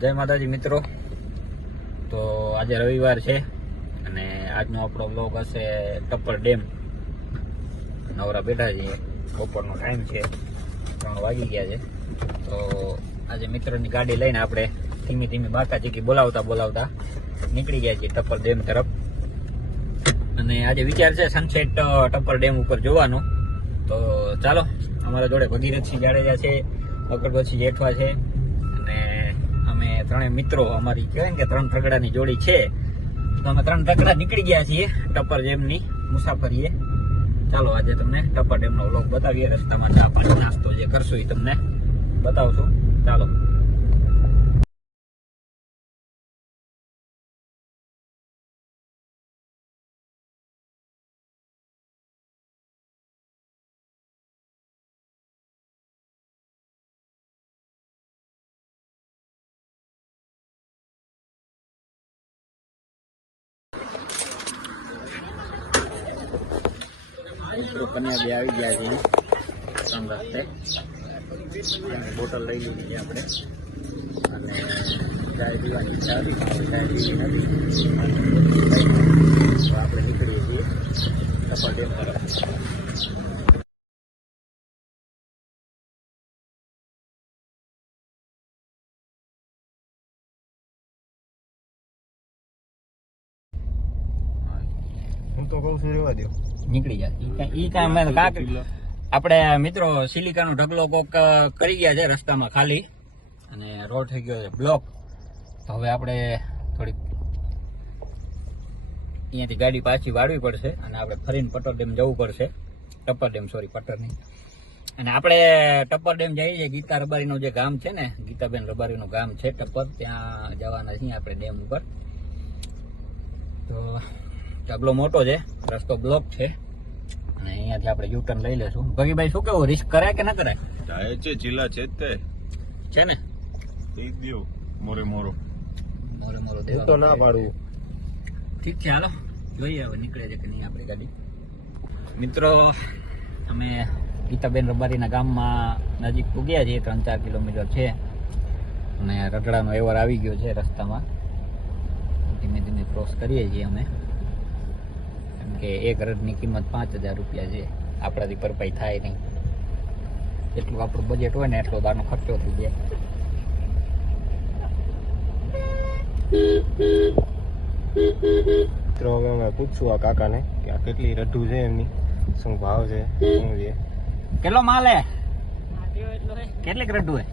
જય માતાજી મિત્રો, તો આજે રવિવાર છે અને આજનો આપણો બ્લોગ હશે ટપ્પર ડેમ. નવરા બેઠા છીએ, બપોરનો ટાઈમ છે, 3 વાગી ગયા છે. તો આજે મિત્રોની ગાડી લઈને આપણે ધીમી ધીમી બાકાચીકી બોલાવતા નીકળી ગયા છીએ ટપ્પર ડેમ તરફ. અને આજે વિચાર છે સનસેટ ટપ્પર ડેમ ઉપર જોવાનો. તો ચાલો, અમારા જોડે ભગીરથસિંહ જાડેજા છે, અગરબતસિંહ જેઠવા છે અને અમે ત્રણેય મિત્રો, અમારી કહેવાય ને કે 3 તગડાની જોડી છે. તો અમે 3 તગડા નીકળી ગયા છીએ ટપ્પર ડેમની મુસાફરીએ. ચાલો આજે તમને ટપ્પર ડેમનો વ્લોગ બતાવીએ. રસ્તામાં ચા પાણી નાસ્તો જે કરશું એ તમને બતાવશું. ચાલો. મિત્રો કન્યા બે આવી ગયા છે 3 રસ્તે. બોટલ લઈ લીધી છે આપણે અને ચાય પીવાની ઈચ્છા હતી, ચાય પીવી નથી. તો આપણે નીકળીએ છીએ ટપ્પર ડેમ તરફ. હું તો કહું છું રેવા દો, નીકળી જાય ઈ કામ આપણે મિત્રો સિલિકાનો ઢગલો કોક કરી ગયા છે રસ્તામાં ખાલી, અને રોડ થઈ ગયો છે બ્લોક. તો હવે આપણે થોડીક અહીંયાથી ગાડી પાછી વાળવી પડશે અને આપણે ફરીને પટ્ટર ડેમ જવું પડશે. ટપ્પર ડેમ, સોરી, પટ્ટર નહીં. અને આપણે ટપ્પર ડેમ જઈએ છીએ, ગીતા રબારીનું જે ગામ છે ને, ગીતાબેન રબારીનું ગામ છે ટપ્પર, ત્યાં જવાના છીએ આપણે ડેમ ઉપર. તો ઢગલો મોટો છે, રસ્તો બ્લોક છે અને અહીંયાથી આપણે યુટર્ન લઈ લેશું. ભગીભાઈ શું કેવું, રિસ્ક કરાય કે ના કરાય? જાય છે ચીલા છે છે ને, એક દેવ મોરે મોરો દેવા તો ના પાડવું. ઠીક છે, હાલો જોઈએ હવે નીકળે છે કે નહીં આપણી ગાડી. મિત્રો અમે ગીતાબેન રબારીના ગામમાં નજીક પૂગ્યા છીએ, 3-4 કિલોમીટર છે અને રગડાનો એવર આવી ગયો છે રસ્તામાં. ધીમે ધીમે ક્રોસ કરીએ છીએ અમે, કેમ કે એક રડની કિંમત 5000 રૂપિયા છે. આપણાથી ભરપાઈ થાય નહીં, એટલું આપણું બજેટ હોય ને એટલો બહારનો ખર્ચો થઈ જાય. મિત્રો હવે અમે પૂછશું આ કાકાને કે આ કેટલી રઢું છે, એમની શું ભાવ છે, શું છે. કેટલો માલ હે, કેટલીક રડ્ડું હે?